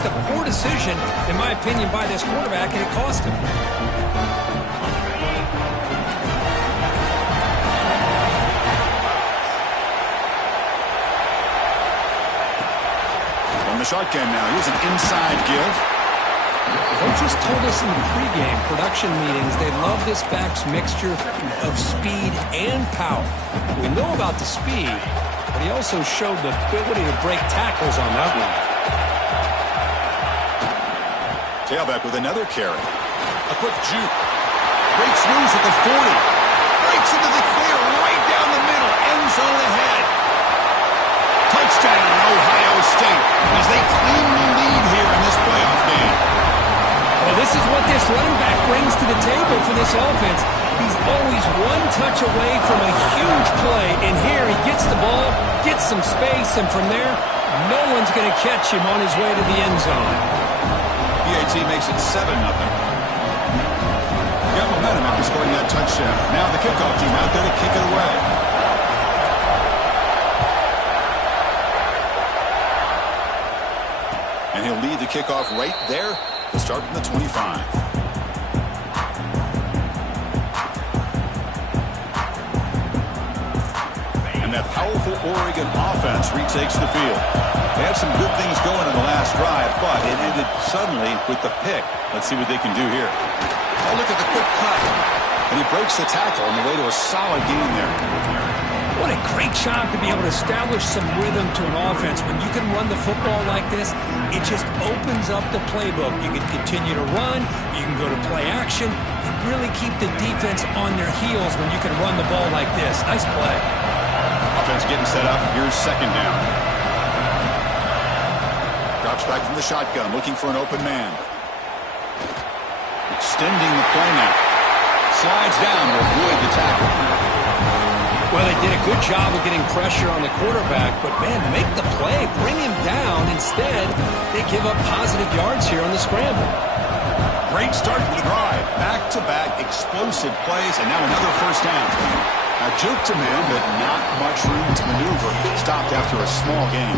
A poor decision, in my opinion, by this quarterback, and it cost him. From the shotgun now, here's an inside give. Coaches told us in the pregame production meetings they love this back's mixture of speed and power. We know about the speed, but he also showed the ability to break tackles on that one. Tailback with another carry. A quick juke. Breaks loose at the 40. Breaks into the clear right down the middle. End zone ahead. Touchdown, Ohio State, as they claim the lead here in this playoff game. Well, this is what this running back brings to the table for this offense. He's always one touch away from a huge play, and here he gets the ball, gets some space, and from there, no one's going to catch him on his way to the end zone. PAT makes it 7-0. Got momentum after scoring that touchdown. Now the kickoff team out there to kick it away. And he'll lead the kickoff right there. He'll start from the 25. And that powerful Oregon offense retakes the field. They had some good things going in the last drive, but it ended suddenly with the pick. Let's see what they can do here. Oh, look at the quick cut. And he breaks the tackle on the way to a solid gain there. What a great job to be able to establish some rhythm to an offense. When you can run the football like this, it just opens up the playbook. You can continue to run. You can go to play action. And really keep the defense on their heels when you can run the ball like this. Nice play. Offense getting set up. Here's second down. Drops back from the shotgun, looking for an open man. Extending the play now. Slides down to avoid the tackle. Well, they did a good job of getting pressure on the quarterback, but, man, make the play. Bring him down. Instead, they give up positive yards here on the scramble. Great start to the drive. Back-to-back explosive plays, and now another first down. A juke to man, but not much room to maneuver. Stopped after a small gain.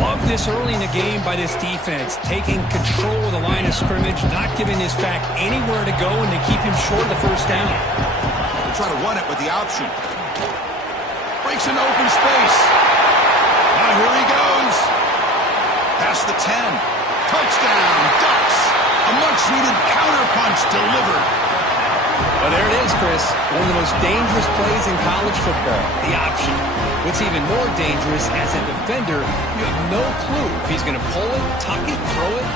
Love this early in the game by this defense, taking control of the line of scrimmage, not giving this back anywhere to go, and to keep him short of the first down. Try to run it with the option. Breaks into open space. Now here he goes. Past the 10. Touchdown, Ducks. A much-needed counterpunch delivered. Well, there it is, Chris. One of the most dangerous plays in college football, the option. What's even more dangerous, as a defender, you have no clue if he's going to pull it, tuck it, throw it.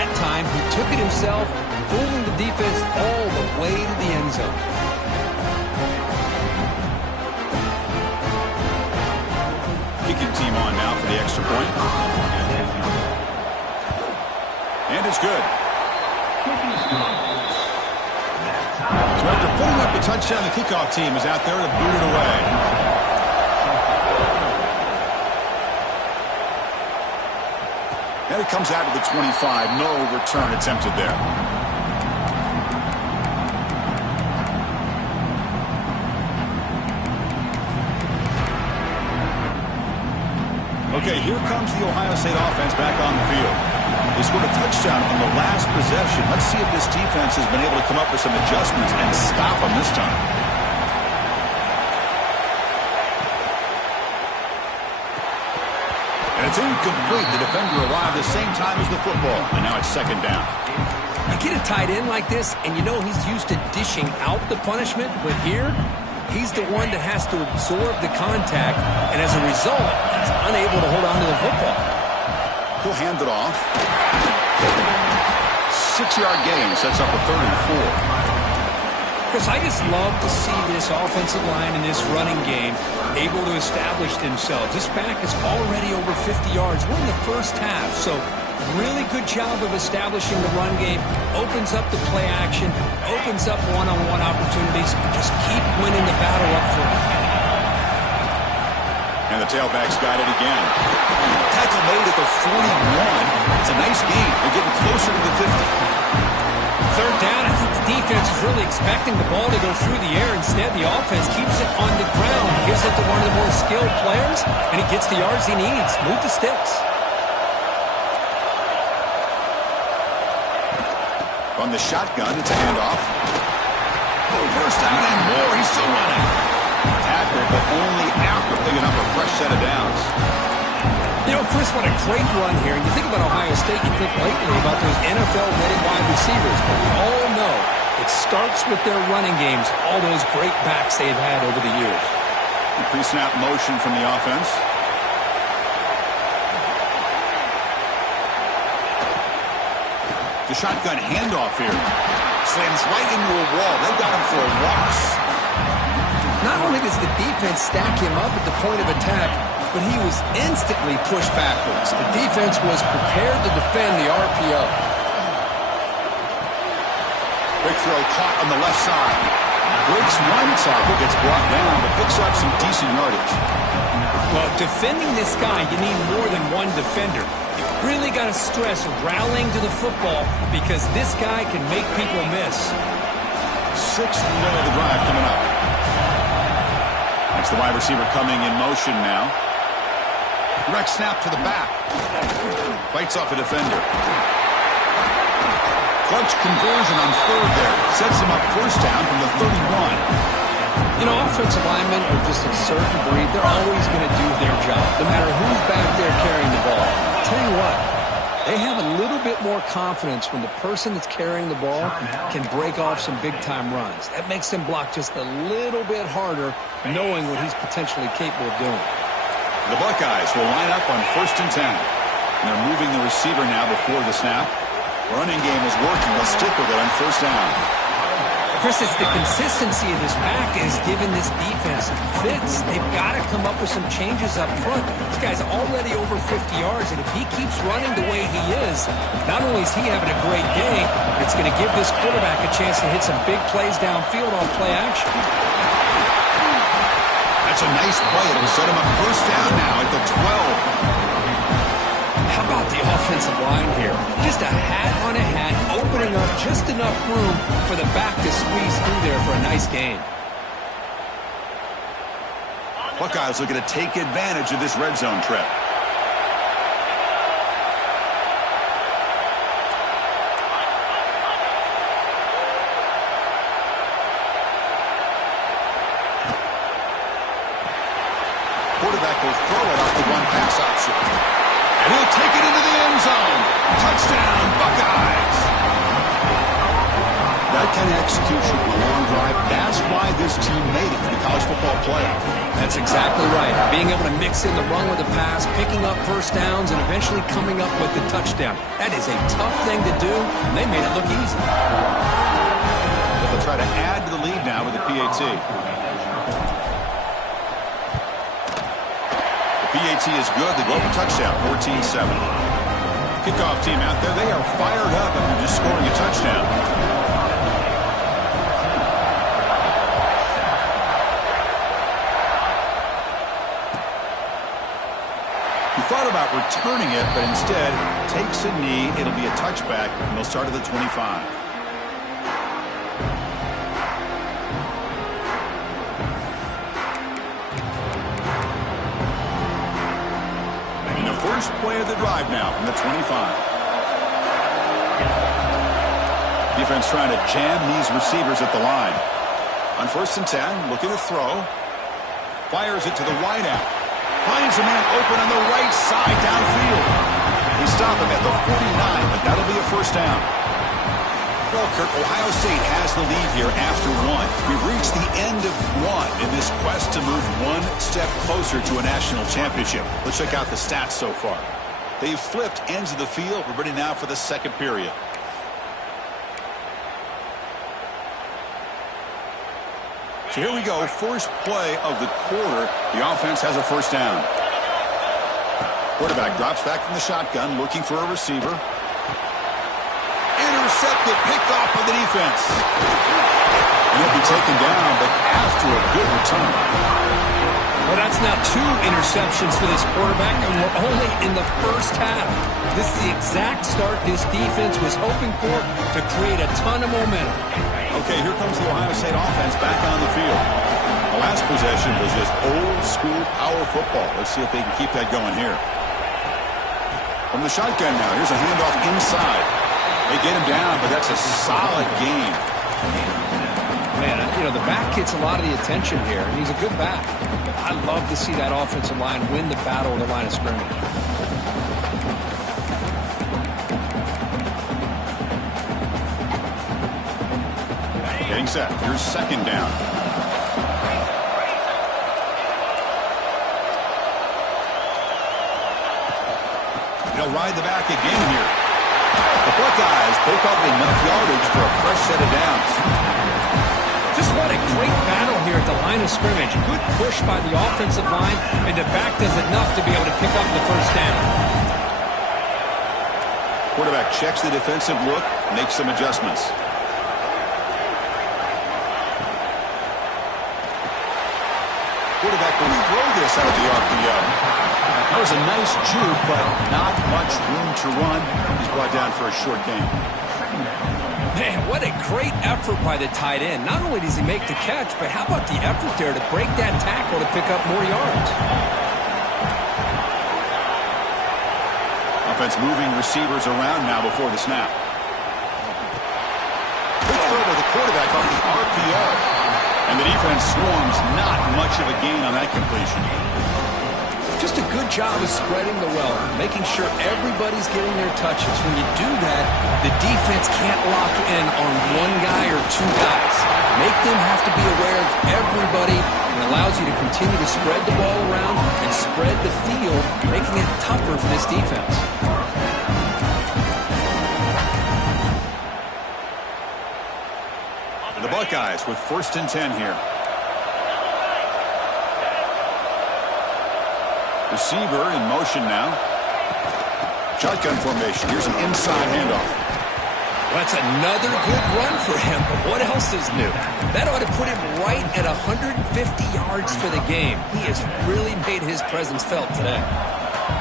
That time, he took it himself, fooling the defense all the way to the end zone. Kicking team on now for the extra point. And it's good. So after putting up the touchdown, the kickoff team is out there to boot it away. And it comes out to the 25. No return attempted there. Okay, here comes the Ohio State offense back on the field. They scored a touchdown on the last possession. Let's see if this defense has been able to come up with some adjustments and stop them this time. And it's incomplete. The defender arrived the same time as the football. And now it's second down. You get a tight end like this, and you know he's used to dishing out the punishment, but here, he's the one that has to absorb the contact, and as a result, he's unable to hold on to the football. He'll hand it off. 6-yard gain sets up a 3rd and 4. Chris, I just love to see this offensive line in this running game able to establish themselves. This back is already over 50 yards. We're in the first half, so really good job of establishing the run game. Opens up the play action, opens up one-on-one opportunities, and just keep winning the battle up front. And the tailback's got it again. Tackle made at the 41. It's a nice gain. They're getting closer to the 50. Third down, I think the defense is really expecting the ball to go through the air. Instead, the offense keeps it on the ground, gives it to one of the more skilled players, and he gets the yards he needs. Move the sticks. From the shotgun, it's a handoff. First down and more. He's still running. Tackled, but only after picking up a fresh set of downs. You know, Chris, what a great run here. And you think about Ohio State, you think lately about those NFL-ready wide receivers. But we all know it starts with their running games, all those great backs they've had over the years. Pre-snap motion from the offense. The shotgun handoff here. Slams right into a wall. They've got him for a loss. Not only does the defense stack him up at the point of attack, but he was instantly pushed backwards. The defense was prepared to defend the RPO. Quick throw caught on the left side. Breaks one tackle, gets brought down, but picks up some decent yardage. Well, defending this guy, you need more than one defender. You really got to stress rallying to the football because this guy can make people miss. 6th minute of the drive coming up. That's the wide receiver coming in motion now. Direct snap to the back. Fights off a defender. Clutch conversion on 3rd there. Sets him up first down from the 31. You know, offensive linemen are just a certain breed. They're always going to do their job, no matter who's back there carrying the ball. I'll tell you what, they have a little bit more confidence when the person that's carrying the ball can break off some big-time runs. That makes them block just a little bit harder, knowing what he's potentially capable of doing. The Buckeyes will line up on 1st and 10. And they're moving the receiver now before the snap. Running game is working. They'll stick with it on 1st down. Chris, it's the consistency of this pack is giving this defense fits. They've got to come up with some changes up front. This guy's already over 50 yards, and if he keeps running the way he is, not only is he having a great day, it's going to give this quarterback a chance to hit some big plays downfield on play action. That's a nice play. It'll set him up 1st down now at the 12. How about the offensive line here? Just a hat on a hat, opening up just enough room for the back to squeeze through there for a nice gain. Buckeyes looking to take advantage of this red zone trip. Quarterback will throw it off the one pass option. And he'll take it into the end zone. Touchdown, Buckeyes. That kind of execution on a long drive, that's why this team made it to the college football playoff. That's exactly right. Being able to mix in the run with the pass, picking up 1st downs, and eventually coming up with the touchdown. That is a tough thing to do, and they made it look easy. But they'll try to add to the lead now with the PAT. PAT is good. They go for touchdown, 14-7. Kickoff team out there. They are fired up after just scoring a touchdown. He thought about returning it, but instead takes a knee. It'll be a touchback, and they'll start at the 25. First play of the drive now from the 25. Defense trying to jam these receivers at the line. On 1st and 10, looking to throw. Fires it to the wideout. Finds a man open on the right side downfield. They stop him at the 49, but that'll be a 1st down. Well, Kirk, Ohio State has the lead here after 1. We've reached the end of 1 in this quest to move one step closer to a national championship. Let's check out the stats so far. They've flipped ends of the field. We're ready now for the 2nd period. So here we go. First play of the quarter. The offense has a 1st down. Quarterback drops back from the shotgun, looking for a receiver. Intercepted, picked off by the defense. And he'll be taken down, but after a good return. Well, that's now 2 interceptions for this quarterback, and we're only in the 1st half. This is the exact start this defense was hoping for to create a ton of momentum. Okay, here comes the Ohio State offense back on the field. The last possession was just old-school power football. Let's see if they can keep that going here. From the shotgun now, here's a handoff inside. They get him down, but that's a solid game. Man, you know, the back gets a lot of the attention here, and he's a good back. I love to see that offensive line win the battle at the line of scrimmage. Getting set. Here's second down. They'll ride the back again here. The Buckeyes pick up enough yardage for a fresh set of downs. Just what a great battle here at the line of scrimmage. Good push by the offensive line, and the back does enough to be able to pick up the first down. Quarterback checks the defensive look, makes some adjustments. Quarterback will throw this out of the RPO. That was a nice juke, but not much room to run. He's brought down for a short gain. Man, what a great effort by the tight end. Not only does he make the catch, but how about the effort there to break that tackle to pick up more yards? Offense moving receivers around now before the snap. Quick throw by the quarterback off the RPO. And the defense swarms, not much of a gain on that completion. Just a good job of spreading the wealth, making sure everybody's getting their touches. When you do that, the defense can't lock in on one guy or two guys. Make them have to be aware of everybody, and allows you to continue to spread the ball around and spread the field, making it tougher for this defense. The Buckeyes with 1st and 10 here. Receiver in motion now. Shotgun formation. Here's an inside handoff. Well, that's another good run for him, but what else is new? That ought to put him right at 150 yards for the game. He has really made his presence felt today.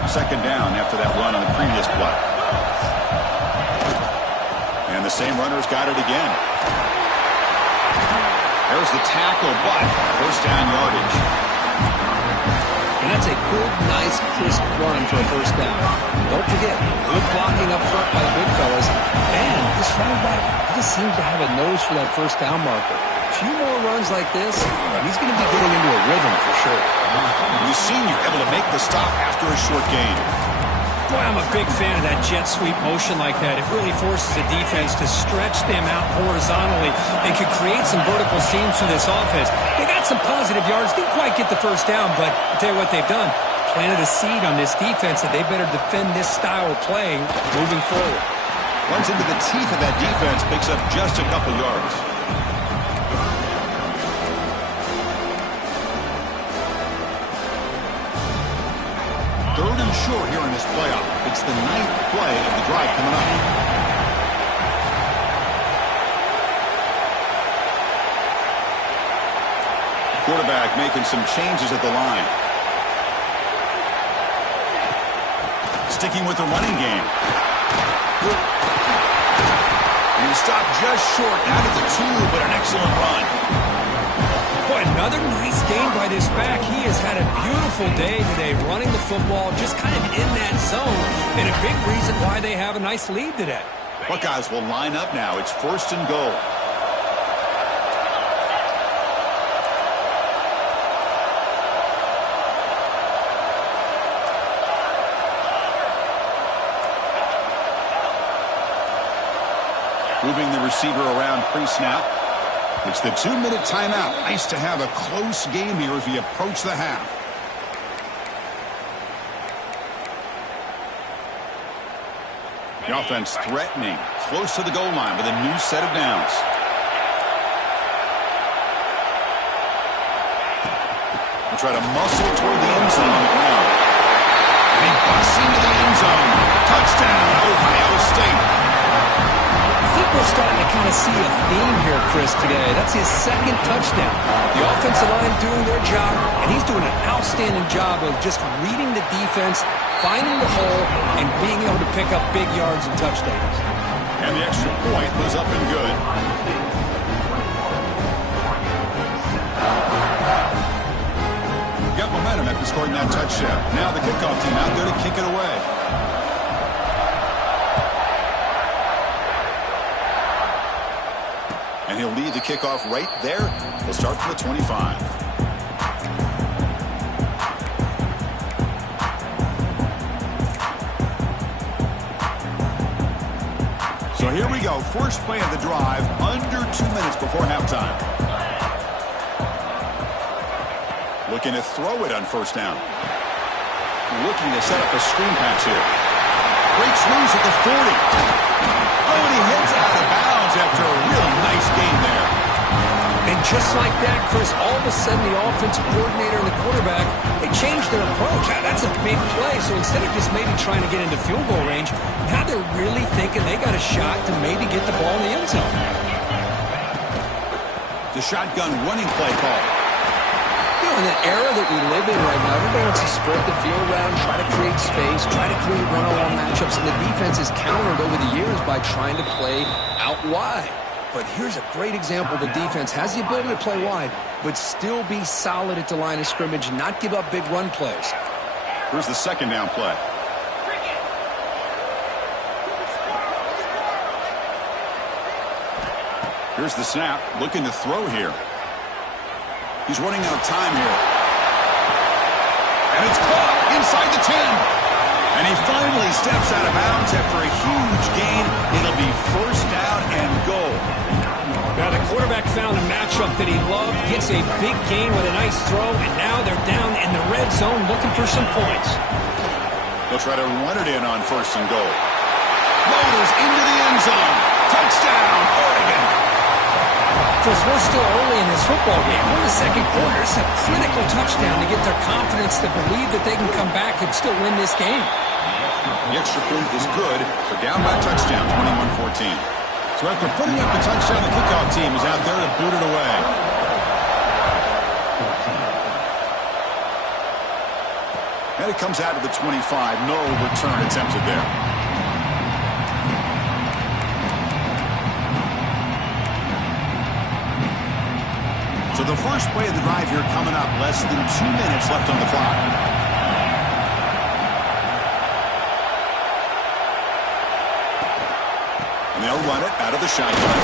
Second down after that run on the previous play. And the same runner's got it again. There's the tackle, but first down yardage. And that's a good, nice, crisp run for a first down. Don't forget, good blocking up front by the big fellas. And this running back just seems to have a nose for that first down marker. A few more runs like this, and he's going to be getting into a rhythm for sure. The senior able to make the stop after a short gain. Boy, I'm a big fan of that jet sweep motion like that. It really forces the defense to stretch them out horizontally and can create some vertical seams through this offense. They got some positive yards. Didn't quite get the first down, but I'll tell you what they've done. Planted a seed on this defense that they better defend this style of play moving forward. Runs into the teeth of that defense, picks up just a couple yards. Third and short here in this playoff. It's the 9th play of the drive coming up. Quarterback making some changes at the line. Sticking with the running game. And he stopped just short, out of the 2, but an excellent run. Boy, another nice game by this back. He has had a beautiful day today running the football, just kind of in that zone, and a big reason why they have a nice lead today. Buckeyes will line up now. It's 1st and goal. Moving the receiver around pre-snap. It's the 2-minute timeout. Nice to have a close game here as we approach the half. The offense threatening, close to the goal line with a new set of downs. We'll try to muscle toward the end zone on the ground. And he busts into the end zone. Touchdown, Ohio State. I think we're starting to kind of see a theme here, Chris, today. That's his 2nd touchdown. The offensive line doing their job, and he's doing an outstanding job of just reading the defense, finding the hole, and being able to pick up big yards and touchdowns. And the extra point was up and good. Got momentum after scoring that touchdown. Now the kickoff team out there to kick it away. And he'll lead the kickoff right there. He'll start from the 25. So here we go. First play of the drive, under 2 minutes before halftime. Looking to throw it on first down. Looking to set up a screen pass here. Breaks loose at the 40. Oh, and he hits out of bounds after a real nice game there. And just like that, Chris, all of a sudden the offensive coordinator and the quarterback, they changed their approach. That's a big play. So instead of just maybe trying to get into field goal range, now they're really thinking they got a shot to maybe get the ball in the end zone. The shotgun running play call. You know, in the era that we live in right now, everybody wants to spread the field around, try to create space, try to create run-on-one matchups, and the defense is countered over the years by trying to play out wide. But here's a great example. The defense has the ability to play wide, but still be solid at the line of scrimmage and not give up big run plays. Here's the second down play. Here's the snap, looking to throw here. He's running out of time here. And it's caught inside the 10. And he finally steps out of bounds after a huge gain. It'll be first down and goal. Now the quarterback found a matchup that he loved, gets a big gain with a nice throw, and now they're down in the red zone looking for some points. They'll try to run it in on first and goal. Motors into the end zone. Touchdown, Oregon. Chris, we're still early in this football game. We're in the second quarter. It's a critical touchdown to get their confidence to believe that they can come back and still win this game. The extra point is good. They're down by a touchdown, 21-14. So after putting up the touchdown, the kickoff team is out there to boot it away. And it comes out to the 25. No return attempted there. So the first play of the drive here coming up. Less than 2 minutes left on the clock. And they'll run it out of the shotgun.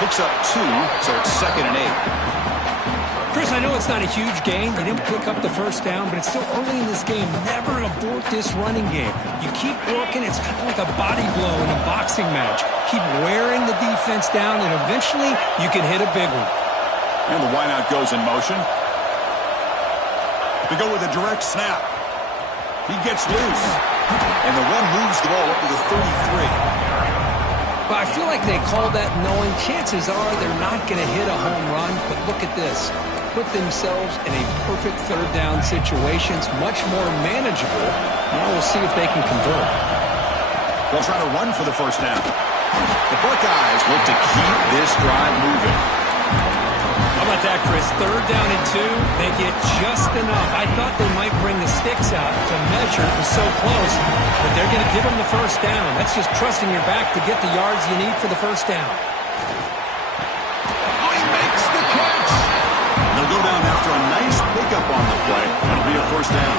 Picks up 2, so it's 2nd and 8. Chris, I know it's not a huge gain. You didn't pick up the first down, but it's still early in this game. Never abort this running game. You keep working. It's kind of like a body blow in a boxing match. Keep wearing the defense down, and eventually you can hit a big one. And the wideout goes in motion. They go with a direct snap. He gets loose. And the one moves the ball up to the 33. But I feel like they called that knowing chances are they're not going to hit a home run. But look at this. Put themselves in a perfect third down situation. It's much more manageable. Now we'll see if they can convert. They'll try to run for the first down. The Buckeyes look to keep this drive moving. How about that, Chris? Third down and 2. They get just enough. I thought they might bring the sticks out to measure. It was so close. But they're going to give them the first down. That's just trusting your back to get the yards you need for the first down. Oh, he makes the catch. They'll go down after a nice pickup on the play. That'll be a first down.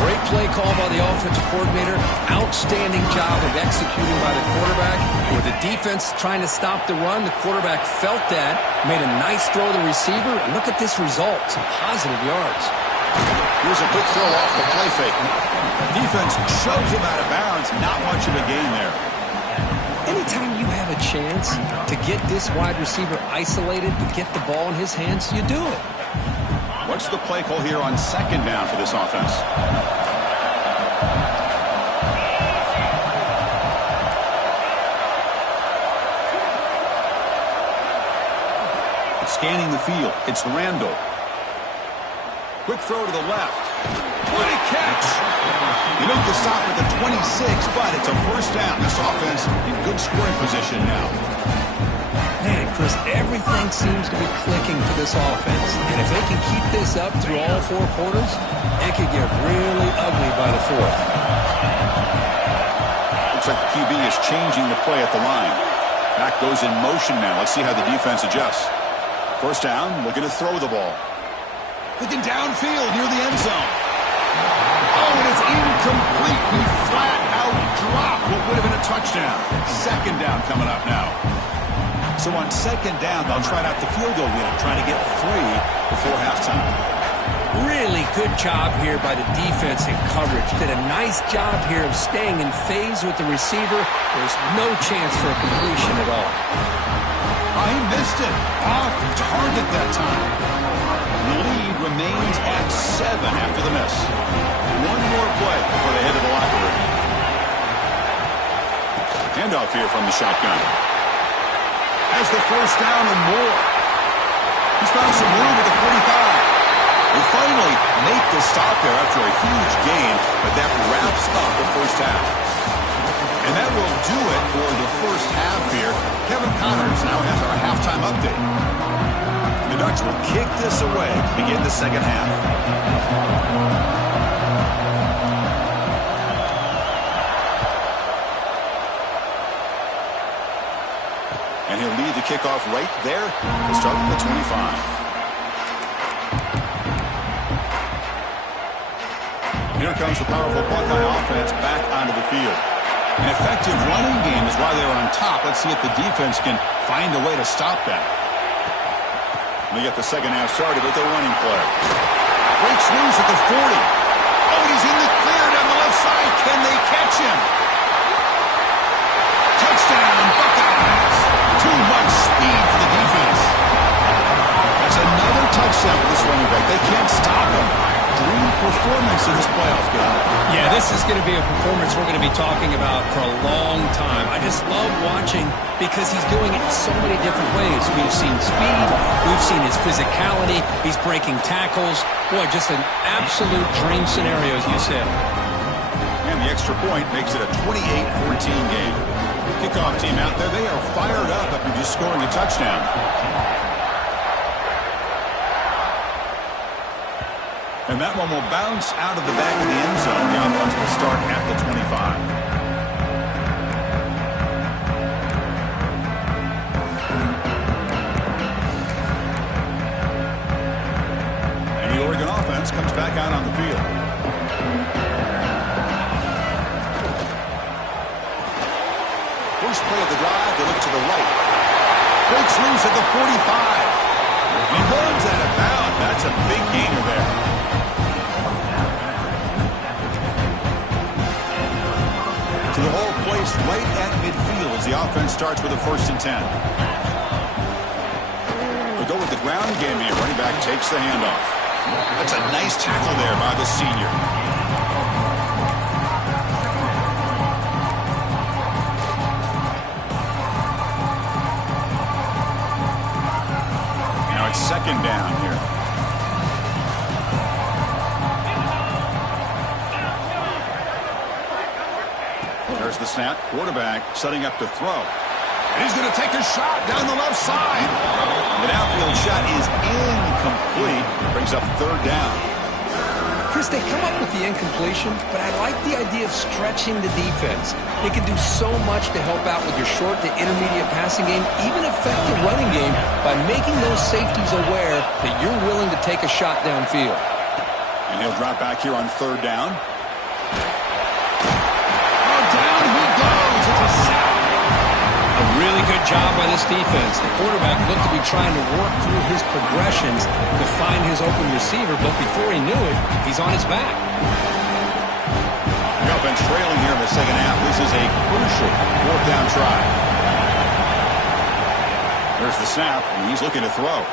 Great play call by the offensive coordinator. Outstanding job of executing by the quarterback. With the defense trying to stop the run, the quarterback felt that, made a nice throw to the receiver, and look at this result. Some positive yards. Here's a quick throw off the play fake. Defense shoves him out of bounds. Not much of a gain there. Anytime you have a chance to get this wide receiver isolated, to get the ball in his hands, you do it. What's the play call here on second down for this offense? Scanning the field. It's Randall. Quick throw to the left. What a catch! He looked to stop at the 26, but it's a first down. This offense in good scoring position now. Man, Chris, everything seems to be clicking for this offense. And if they can keep this up through all 4 quarters, it could get really ugly by the 4th. Looks like the QB is changing the play at the line. Back goes in motion now. Let's see how the defense adjusts. First down, looking to throw the ball. Looking downfield near the end zone. Oh, and it's incomplete. He flat out dropped what would have been a touchdown. Second down coming up now. So on second down, they'll try out the field goal unit, trying to get 3 before halftime. Really good job here by the defense in coverage. Did a nice job here of staying in phase with the receiver. There's no chance for a completion at all. Oh, he missed it. Off target that time. The lead remains at 7 after the miss. One more play before they head to the locker room. Handoff here from the shotgun. Has the first down and more. He's found some room at the 45. They finally make the stop there after a huge gain, but that wraps up the first half. And that will do it for the first half here. Kevin Connors now has our halftime update. The Ducks will kick this away to begin the second half. And he'll lead the kickoff right there to start at the 25. Here comes the powerful Buckeye offense back onto the field. An effective running game is why they're on top. Let's see if the defense can find a way to stop that. We get the second half started with a running play. Breaks loose at the 40. Oh, he's in the clear down the left side. Can they catch him? Touchdown, Buckeyes. Too much speed for the defense. That's another touchdown for this running back. They can't stop him. Dream performance in this playoff game. Yeah, this is going to be a performance we're going to be talking about for a long time. I just love watching because he's doing it in so many different ways. We've seen speed. We've seen his physicality. He's breaking tackles. Boy, just an absolute dream scenario, as you said. And the extra point makes it a 28-14 game. Kickoff team out there, they are fired up after just scoring a touchdown. And that one will bounce out of the back of the end zone. The offense will start at the 25. And the Oregon offense comes back out on the field. First play of the drive, they look to the right. Breaks loose at the 45. He runs out of bounds. That's a big gainer there. To the hole placed right at midfield as the offense starts with a 1st and 10. They'll go with the ground game here. Running back takes the handoff. That's a nice tackle there by the senior. Now it's 2nd down here. There's the snap. Quarterback setting up to throw. And he's going to take a shot down the left side. The downfield shot is incomplete. Brings up 3rd down. Chris, they come up with the incompletion, but I like the idea of stretching the defense. They can do so much to help out with your short to intermediate passing game, even affect the running game by making those safeties aware that you're willing to take a shot downfield. And he'll drop back here on 3rd down. Down he goes. It's a sack. A really good job by this defense. The quarterback looked to be trying to work through his progressions to find his open receiver, but before he knew it, he's on his back. The offense trailing here in the second half. This is a crucial 4th down try. There's the snap, and he's looking to throw.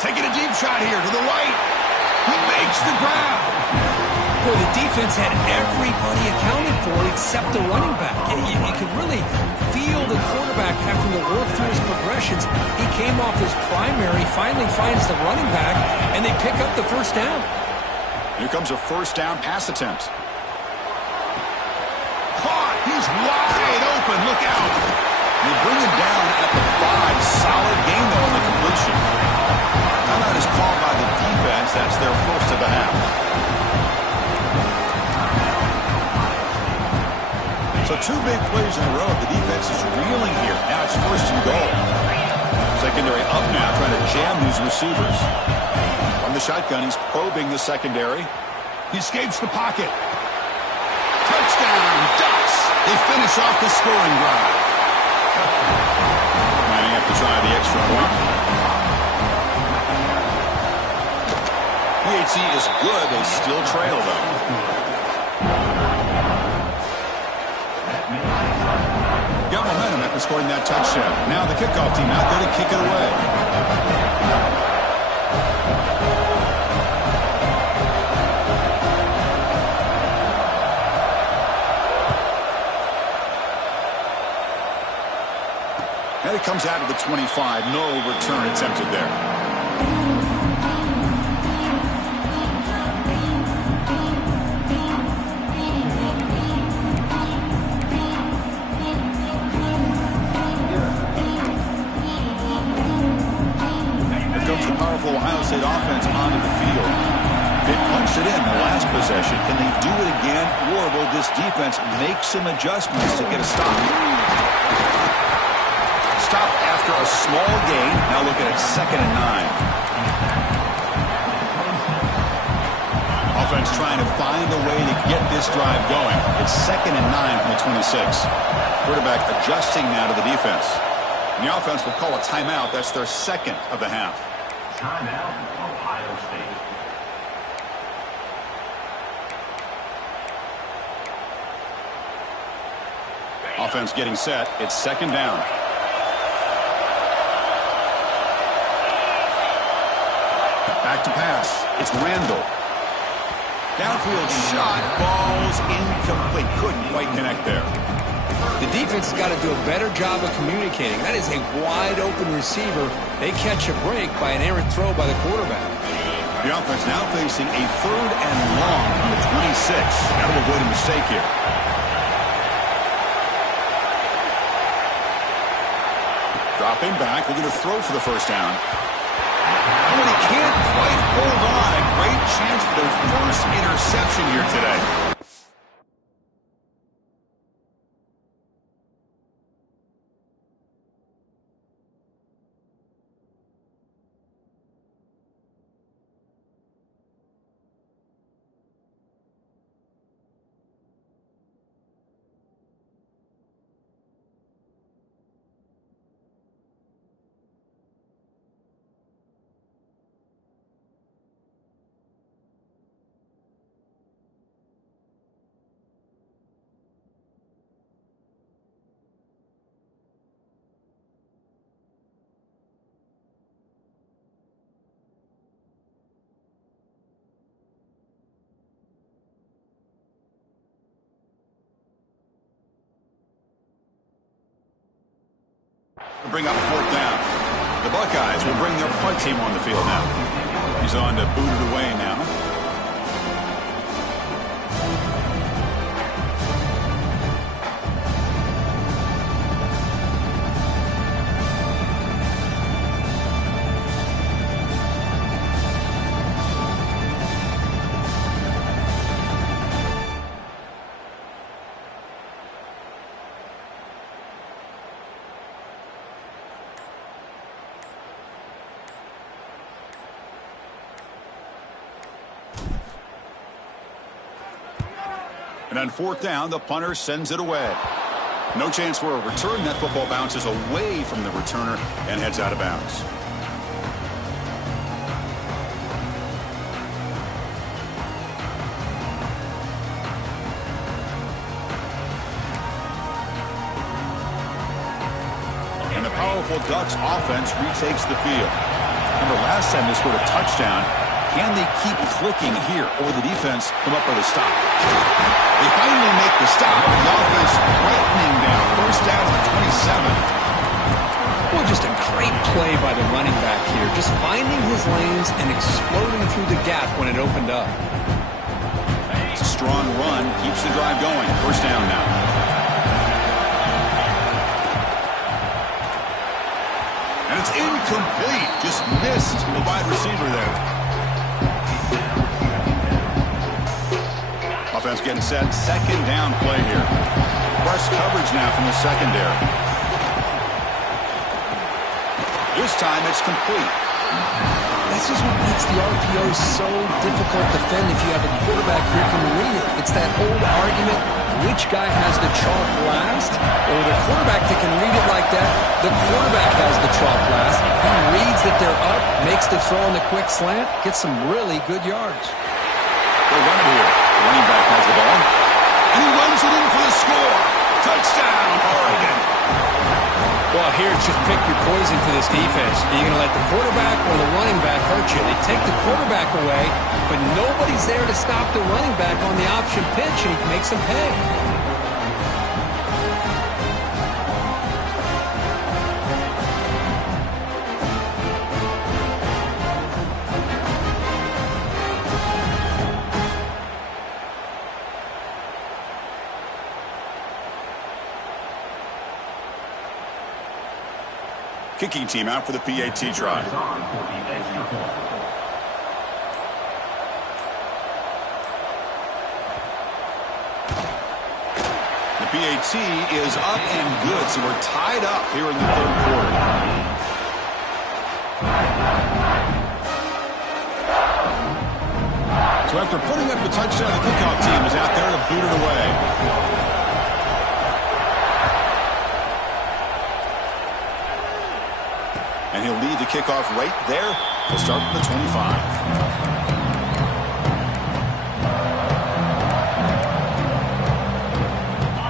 Taking a deep shot here to the right. He makes the grab. Boy, the defense had everybody accounted for except the running back. You could really feel the quarterback having to work through his progressions. He came off his primary, finally finds the running back, and they pick up the 1st down. Here comes a 1st down pass attempt. Caught! He's wide open. Look out! They bring him down at the 5. Solid game, though, on the completion. Timeout is called by the defense. That's their 1st of the half. So 2 big plays in a row. The defense is reeling here. Now it's 1st and goal. Secondary up now, trying to jam these receivers. From the shotgun, he's probing the secondary. He escapes the pocket. Touchdown, Ducks. They finish off the scoring drive. Lining up to try the extra point. PHC is good. They still trail, though. Got momentum after scoring that touchdown. Now the kickoff team out there to kick it away. And it comes out of the 25. No return attempted there. Here comes the powerful Ohio State offense onto the field. They punched it in the last possession. Can they do it again, or will this defense make some adjustments to get a stop? Stop after a small gain. Now looking at 2nd and 9. Offense trying to find a way to get this drive going. It's 2nd and 9 from the 26. Quarterback adjusting now to the defense. And the offense will call a timeout. That's their 2nd of the half. Timeout, Ohio State. Offense getting set. It's 2nd down. Back to pass. It's Randall. Downfield shot falls incomplete. Couldn't quite connect there. The defense has got to do a better job of communicating. That is a wide-open receiver. They catch a break by an errant throw by the quarterback. The offense now facing a 3rd and long on the 26. Got to avoid a mistake here. Dropping back. They're going to throw for the 1st down. Oh, and he can't quite hold on. A great chance for their first interception here today. Bring up 4th down. The Buckeyes will bring their punt team on the field now. He's on to boot it away now. And on 4th down, the punter sends it away. No chance for a return. That football bounces away from the returner and heads out of bounds. And the powerful Ducks offense retakes the field. Remember, last time they scored a touchdown. Can they keep clicking here, or will the defense come up with a stop? They finally make the stop. The offense threatening down. 1st down at 27. Well, just a great play by the running back here. Just finding his lanes and exploding through the gap when it opened up. It's a strong run. Keeps the drive going. 1st down now. And it's incomplete. Just missed the wide receiver there. Offense getting set. 2nd down play here. Press coverage now from the secondary. This time it's complete. This is what makes the RPO so difficult to defend if you have a quarterback who can read it. It's that old argument, which guy has the chalk last? Well, with a quarterback that can read it like that, the quarterback has the chalk pass. He reads that they're up, makes the throw on the quick slant, gets some really good yards. They're running here. The running back has the ball. And he runs it in for the score. Touchdown, Oregon. Well, here it's just pick your poison for this defense. Are you going to let the quarterback or the running back hurt you? They take the quarterback away, but nobody's there to stop the running back on the option pitch, and he makes them pay. Kicking team out for the PAT try. The PAT is up and good, so we're tied up here in the third quarter. So after putting up the touchdown, the kickoff team is out there to boot it away. And he'll lead the kickoff right there. He'll start from the 25.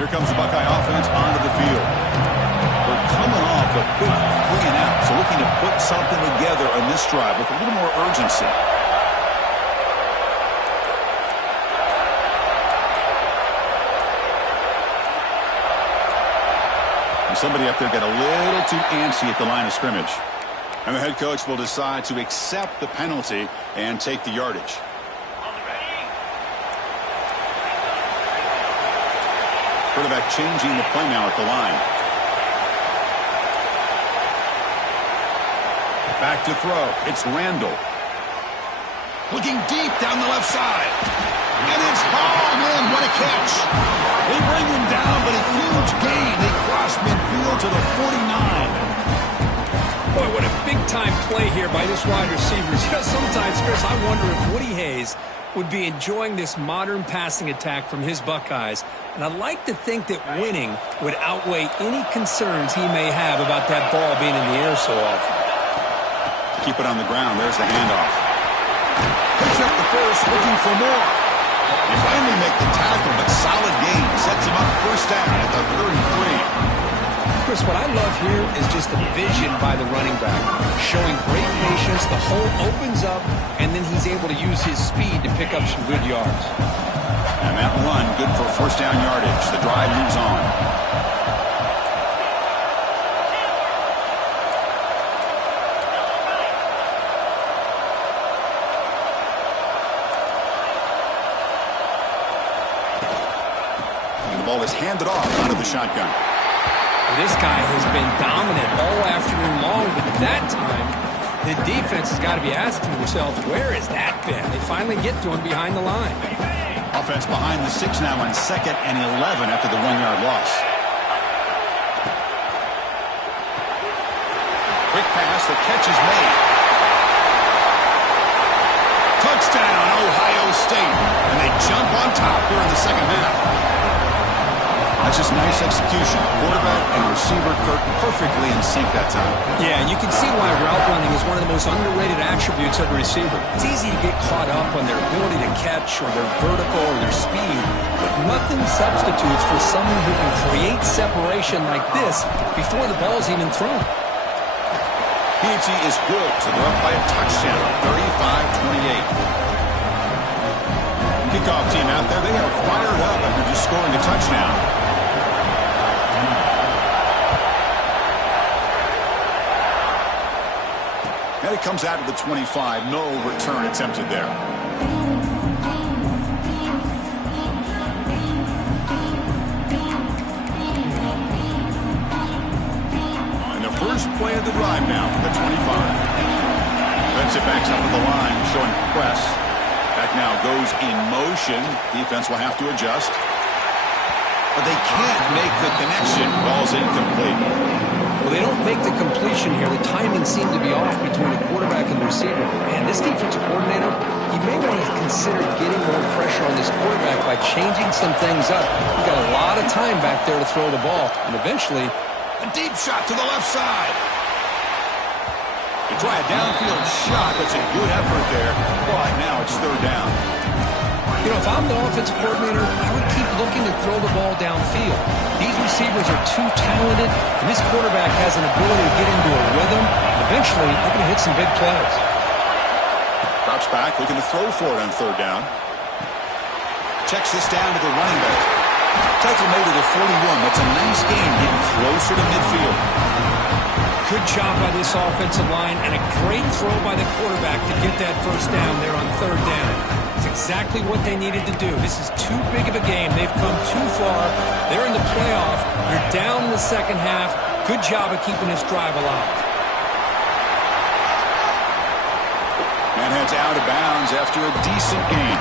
Here comes the Buckeye offense onto the field. We're coming off a quick 3-and-out, so looking to put something together on this drive with a little more urgency. And somebody up there got a little too antsy at the line of scrimmage. And the head coach will decide to accept the penalty and take the yardage. Quarterback changing the play now at the line. Back to throw. It's Randall. Looking deep down the left side. And it's hauled in. What a catch. They bring him down, but a huge gain. They cross midfield to the 49. Boy, what a big-time play here by this wide receiver. You know, sometimes, Chris, I wonder if Woody Hayes would be enjoying this modern passing attack from his Buckeyes. And I'd like to think that winning would outweigh any concerns he may have about that ball being in the air so often. Keep it on the ground. There's the handoff. Picks up the first, looking for more. They finally make the tackle, but solid gain. Sets him up first down at the 33. Chris, what I love here is just the vision by the running back. Showing great patience, the hole opens up, and then he's able to use his speed to pick up some good yards. And that run, good for first down yardage. The drive moves on. And the ball is handed off out of the shotgun. This guy has been dominant all afternoon long, but that time, the defense has got to be asking themselves, where has that been? They finally get to him behind the line. Offense behind the 6 now on 2nd and 11 after the 1-yard loss. Quick pass, the catch is made. Touchdown, Ohio State. And they jump on top here in the second half. That's just nice execution. Quarterback and receiver Kirk perfectly in sync that time. Yeah, and you can see why route running is one of the most underrated attributes of a receiver. It's easy to get caught up on their ability to catch or their vertical or their speed, but nothing substitutes for someone who can create separation like this before the ball's even thrown. PAT is good, so they're up by a touchdown, 35-28. Kickoff team out there, they are fired up after just scoring a touchdown. And it comes out to the 25. No return attempted there. And the first play of the drive now for the 25. Defensive backs up with the line, showing press. Back now goes in motion. Defense will have to adjust. but they can't make the connection. Ball's incomplete. Well, they don't make the completion here. The timing seemed to be off between the quarterback and the receiver. And this defensive coordinator, he may want to consider getting more pressure on this quarterback by changing some things up. He got a lot of time back there to throw the ball, and eventually, a deep shot to the left side. They try a downfield shot. That's a good effort there, but now it's third down. You know, if I'm the offensive coordinator, I would keep looking to throw the ball downfield. These receivers are too talented, and this quarterback has an ability to get into a rhythm. Eventually, they're going to hit some big plays. Drops back, looking to throw for it on third down. Checks this down to the running back. Tackle made to the 41. That's a nice gain, getting closer to midfield. Good job by this offensive line, and a great throw by the quarterback to get that first down there on third down. It's exactly what they needed to do. This is too big of a game. They've come too far. They're in the playoff. You're down in the second half. Good job of keeping this drive alive. And heads out of bounds after a decent gain.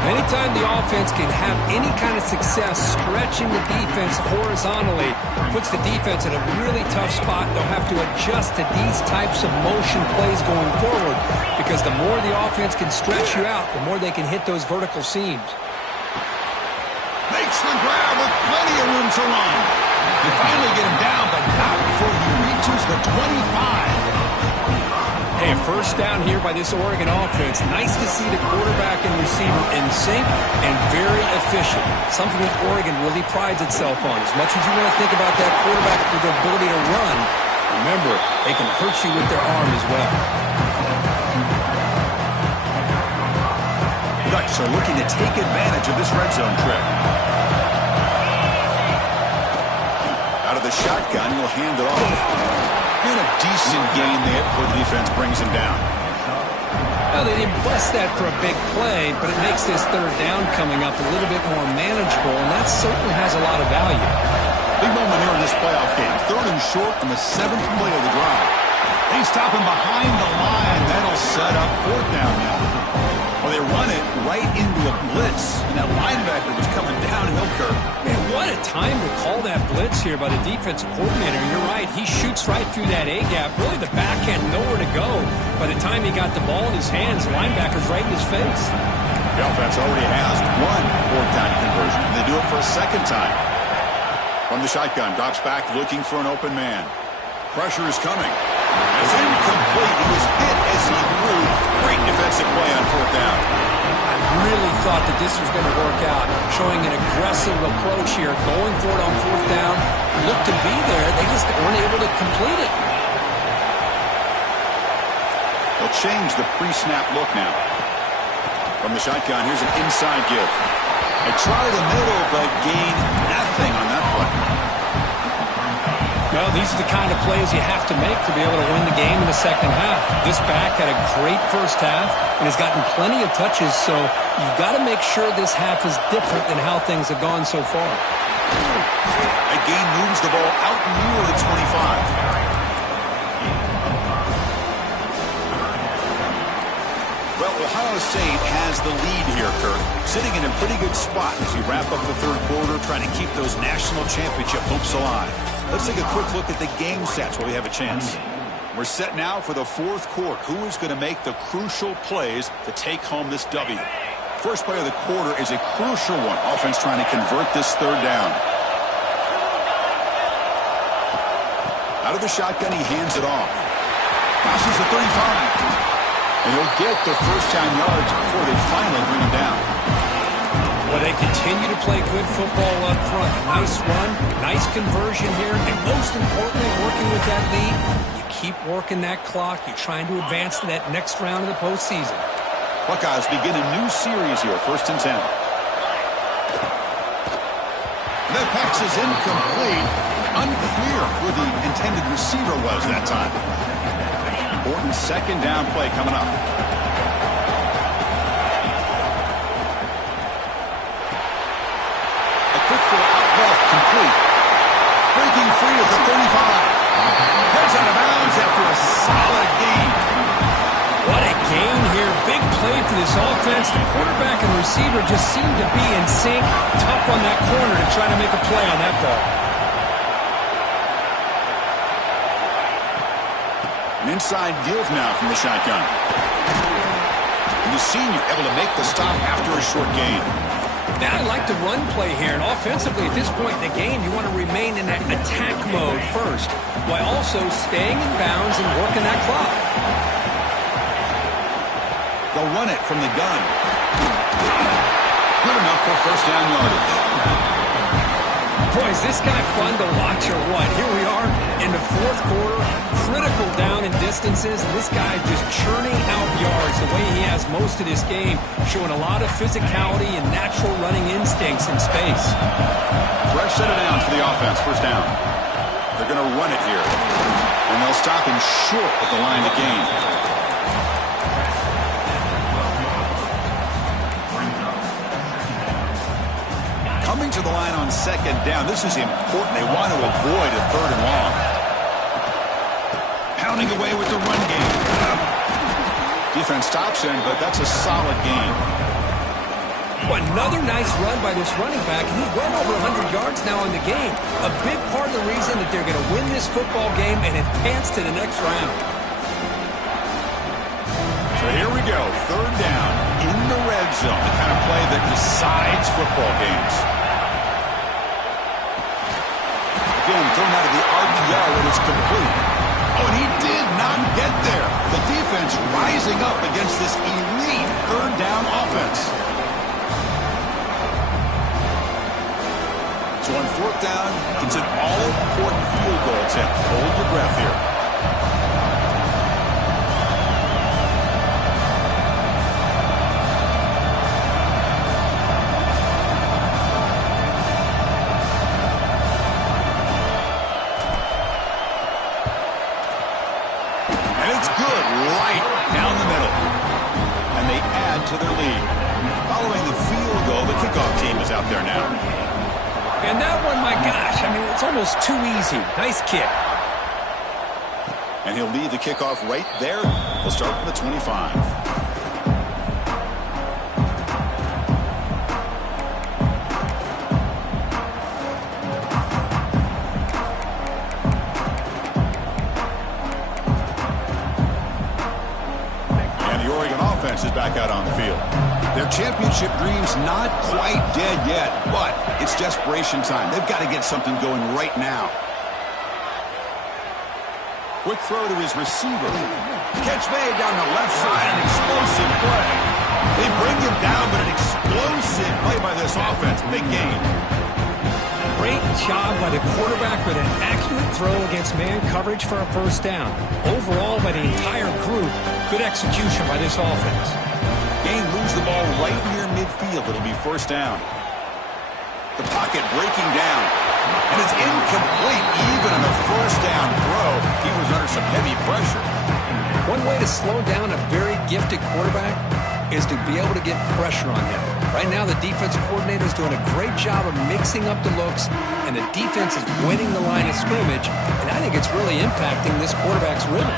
Anytime the offense can have any kind of success stretching the defense horizontally, puts the defense in a really tough spot. They'll have to adjust to these types of motion plays going forward, because the more the offense can stretch you out, the more they can hit those vertical seams. Makes the grab with plenty of room to run. You finally get him down, but not before he reaches the 25. Hey, a first down here by this Oregon offense. Nice to see the quarterback and receiver in sync and very efficient. Something that Oregon really prides itself on. As much as you want to think about that quarterback with their ability to run, remember, they can hurt you with their arm as well. Ducks are looking to take advantage of this red zone trip. Out of the shotgun, he'll hand it off. And a decent gain there before the defense brings him down. Well, they didn't bless that for a big play, but it makes this third down coming up a little bit more manageable, and that certainly has a lot of value. Big moment here in this playoff game. Third and short on the 7th play of the drive. They stop him behind the line. That'll set up fourth down now. Well, they run it right into a blitz, and that linebacker was coming downhill, Kirk. Man, what a time to call that blitz here by the defensive coordinator. You're right. He shoots right through that A-gap. Really, the back had nowhere to go. By the time he got the ball in his hands, the linebacker's right in his face. The offense already has one fourth-down conversion, and they do it for a second time. From the shotgun, drops back looking for an open man. Pressure is coming. It's incomplete. He was hit as he threw. Great defensive play on fourth down. I really thought that this was going to work out, showing an aggressive approach here, going for it on fourth down. Looked to be there. They just weren't able to complete it. They'll change the pre-snap look now. From the shotgun, here's an inside give. They try the middle, but gain nothing on that play. Well, these are the kind of plays you have to make to be able to win the game in the second half. This back had a great first half and has gotten plenty of touches, so you've got to make sure this half is different than how things have gone so far. That gain moves the ball out near the 25. Well, Ohio State has the lead here, Kirk. Sitting in a pretty good spot as you wrap up the third quarter, trying to keep those national championship hopes alive. Let's take a quick look at the game sets while we have a chance. We're set now for the fourth quarter. Who is going to make the crucial plays to take home this W? First play of the quarter is a crucial one. Offense trying to convert this third down. Out of the shotgun, he hands it off. Passes the 35. And he'll get the first-down yards before they finally bring him down. Well, they continue to play good football up front. Nice run, nice conversion here, and most importantly, working with that lead, you keep working that clock. You're trying to advance to that next round of the postseason. Buckeyes begin a new series here, 1st and 10. That pass is incomplete. Unclear who the intended receiver was that time. Important second down play coming up. A quick throw out left, complete. Breaking free at the 35. Heads out of bounds after a solid gain. What a gain here. Big play for this offense. offense, the quarterback and receiver just seem to be in sync, tough on that corner to try to make a play on that ball. An inside give now from the shotgun. And the senior able to make the stop after a short gain. Now I like the run play here, and offensively at this point in the game, you want to remain in that attack mode first, while also staying in bounds and working that clock. They'll run it from the gun. Good enough for first down yardage. Boy, is this guy fun to watch or what? Here we are in the fourth quarter, critical down in distances, and this guy just churning out yards the way he has most of this game, showing a lot of physicality and natural running instincts in space. Fresh set of downs for the offense, first down. They're going to run it here, and they'll stop him short at the line to gain. Coming to the line on second down. This is important. They want to avoid a third and long. Pounding away with the run game. Defense stops him, but that's a solid gain. Well, another nice run by this running back. He's well over 100 yards now in the game. A big part of the reason that they're going to win this football game and advance to the next round. So here we go. Third down in the red zone. The kind of play that decides football games. Again, thrown out of the RPO, it is complete. Oh, and he did not get there. The defense rising up against this elite third down offense. So on fourth down, it's an all-important field goal attempt. Hold your breath here. To their lead. Following the field goal, the kickoff team is out there now. And that one, my gosh, I mean, it's almost too easy. Nice kick. And he'll lead the kickoff right there. He'll start from the 25. Is back out on the field. Their championship dream's not quite dead yet, but it's desperation time. They've got to get something going right now. Quick throw to his receiver. Catch made down the left side, an explosive play. They bring him down, but an explosive play by this offense. Big game. Great job by the quarterback with an accurate throw against man coverage for a first down. Overall, by the entire group, good execution by this offense. Gain moves the ball right near midfield. It'll be first down. The pocket breaking down. And it's incomplete even on the first down throw. He was under some heavy pressure. One way to slow down a very gifted quarterback is to be able to get pressure on him. Right now, the defensive coordinator is doing a great job of mixing up the looks, and the defense is winning the line of scrimmage, and I think it's really impacting this quarterback's rhythm.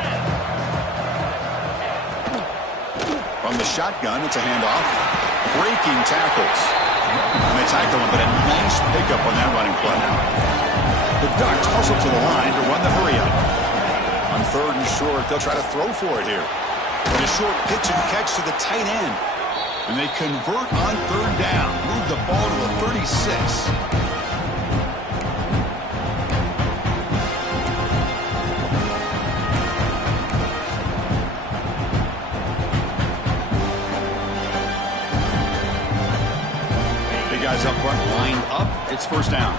From the shotgun, it's a handoff. Breaking tackles. And they tackle him, but a nice pickup on that running play. The Ducks hustle to the line to run the hurry-up. On third and short, they'll try to throw for it here. And a short pitch and catch to the tight end. And they convert on third down. Move the ball to the 36. Big guys up front lined up. It's first down.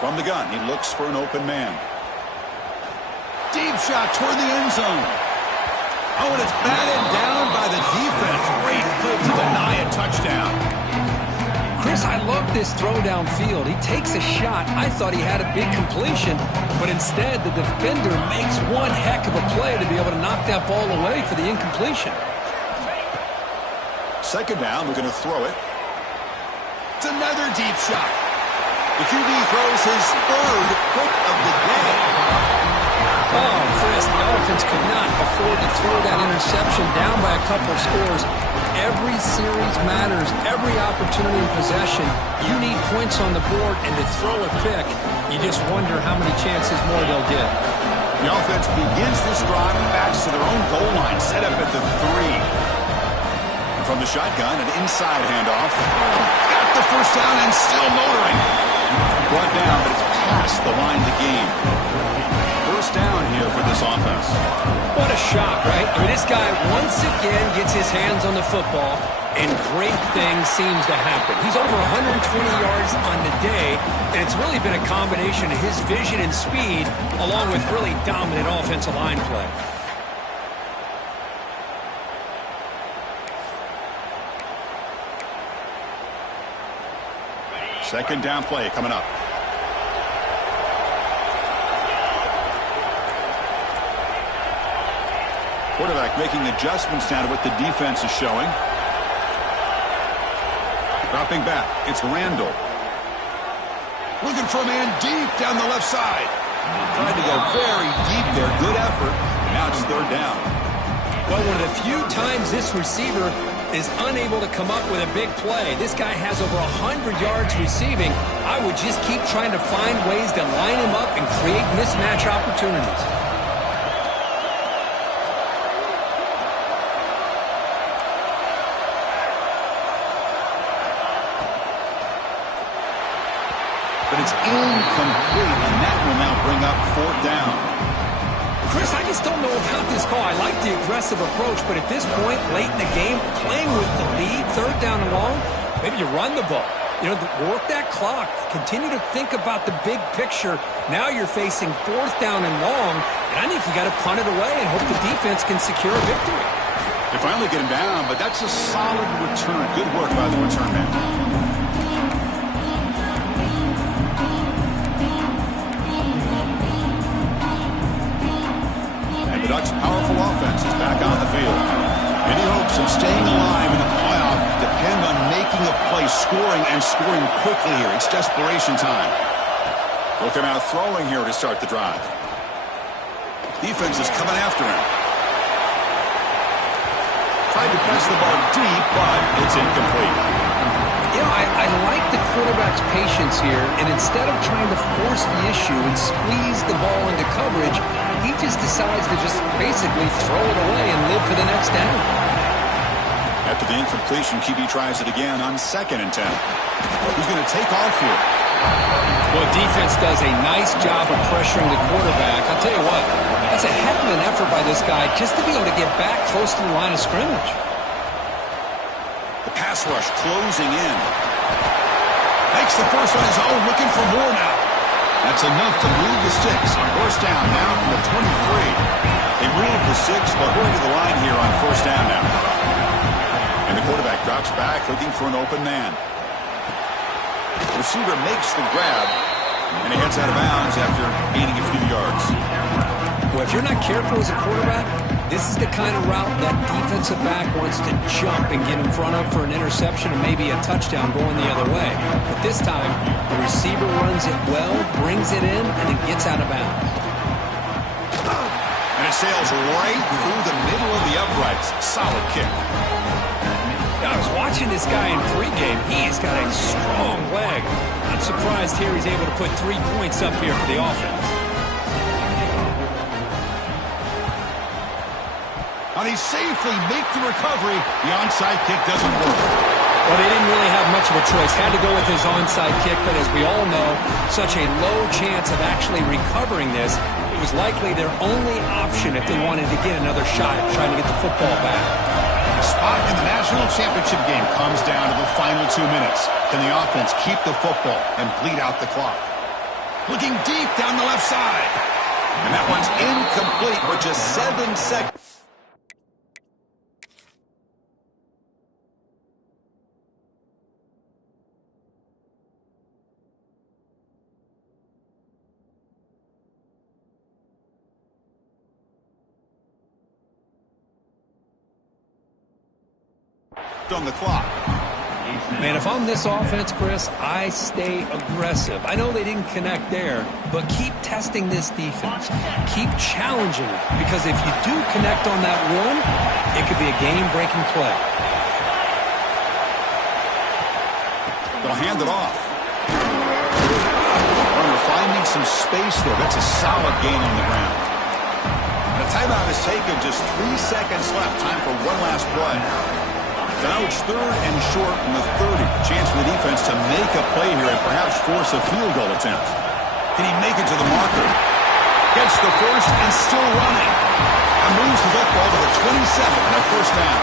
From the gun, he looks for an open man. Deep shot toward the end zone. Oh, and it's batted down by the defense. Great play to deny a touchdown. Chris, I love this throw downfield. He takes a shot. I thought he had a big completion, but instead the defender makes one heck of a play to be able to knock that ball away for the incompletion. Second down, we're going to throw it. It's another deep shot. The QB throws his third pick of the day. Oh, Chris, the offense could not afford to throw that interception down by a couple of scores. Every series matters. Every opportunity in possession, you need points on the board, and to throw a pick, you just wonder how many chances more they'll get. The offense begins this drive, backs to their own goal line, set up at the 3. And from the shotgun, an inside handoff. Got the first down and still motoring. Brought down, but it's past the line to gain. First down here for this offense. What a shock, right? I mean, this guy once again gets his hands on the football, and great things seems to happen. He's over 120 yards on the day, and it's really been a combination of his vision and speed, along with really dominant offensive line play. Second down play coming up. Quarterback making adjustments now to what the defense is showing. Dropping back, it's Randall. Looking for a man deep down the left side. Tried to go very deep there. Good effort. Now it's third down. Well, one of the few times this receiver is unable to come up with a big play. This guy has over 100 yards receiving. I would just keep trying to find ways to line him up and create mismatch opportunities. But it's incomplete, and that will now bring up fourth down. Chris, I just don't know about this call. I like the aggressive approach, but at this point, late in the game, playing with the lead, third down and long, maybe you run the ball. You know, work that clock. Continue to think about the big picture. Now you're facing fourth down and long, and I think you got to punt it away and hope the defense can secure a victory. They finally get him down, but that's a solid return. Good work by the return man. The Ducks' powerful offense is back on the field. Any hopes of staying alive in the playoff depend on making a play, scoring, and scoring quickly here. It's desperation time. They'll come out throwing here to start the drive. Defense is coming after him. Tried to press the ball deep, but it's incomplete. You know, I like the quarterback's patience here, and instead of trying to force the issue and squeeze the ball into coverage, he just decides to just basically throw it away and live for the next down. After the incompletion, QB tries it again on 2nd and 10. Who's going to take off here? Well, defense does a nice job of pressuring the quarterback. I'll tell you what, that's a heck of an effort by this guy just to be able to get back close to the line of scrimmage. The pass rush closing in. Makes the first on his own, looking for more now. That's enough to move the sticks. First down now from the 23. They moved the 6, but we're to the line here on first down now. And the quarterback drops back, looking for an open man. The receiver makes the grab, and he heads out of bounds after gaining a few yards. Well, if you're not careful as a quarterback, this is the kind of route that defensive back wants to jump and get in front of for an interception and maybe a touchdown going the other way. But this time, the receiver runs it well, brings it in, and then gets out of bounds. And it sails right through the middle of the uprights. Solid kick. I was watching this guy in pregame. He's got a strong leg. I'm surprised here he's able to put 3 points up here for the offense. And he safely make the recovery. The onside kick doesn't work. Well, they didn't really have much of a choice. Had to go with his onside kick, but as we all know, such a low chance of actually recovering this. It was likely their only option if they wanted to get another shot at trying to get the football back. The spot in the national championship game comes down to the final 2 minutes. Can the offense keep the football and bleed out the clock? Looking deep down the left side. And that one's incomplete with just 7 seconds. On the clock. Man, if I'm this offense, Chris, I stay aggressive. I know they didn't connect there, but keep testing this defense. Keep challenging it, because if you do connect on that one, it could be a game-breaking play. They'll hand it off. Runner finding some space there. That's a solid gain on the ground. And a timeout is taken. Just 3 seconds left. Time for one last play. So now it's 3rd and short from the 30. Chance for the defense to make a play here and perhaps force a field goal attempt. Can he make it to the marker? Gets the first and still running. And moves the football to the 27 and a first down.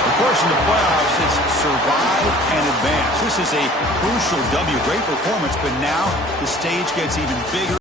Of course, in the playoffs, it's survive and advance. This is a crucial W. Great performance, but now the stage gets even bigger.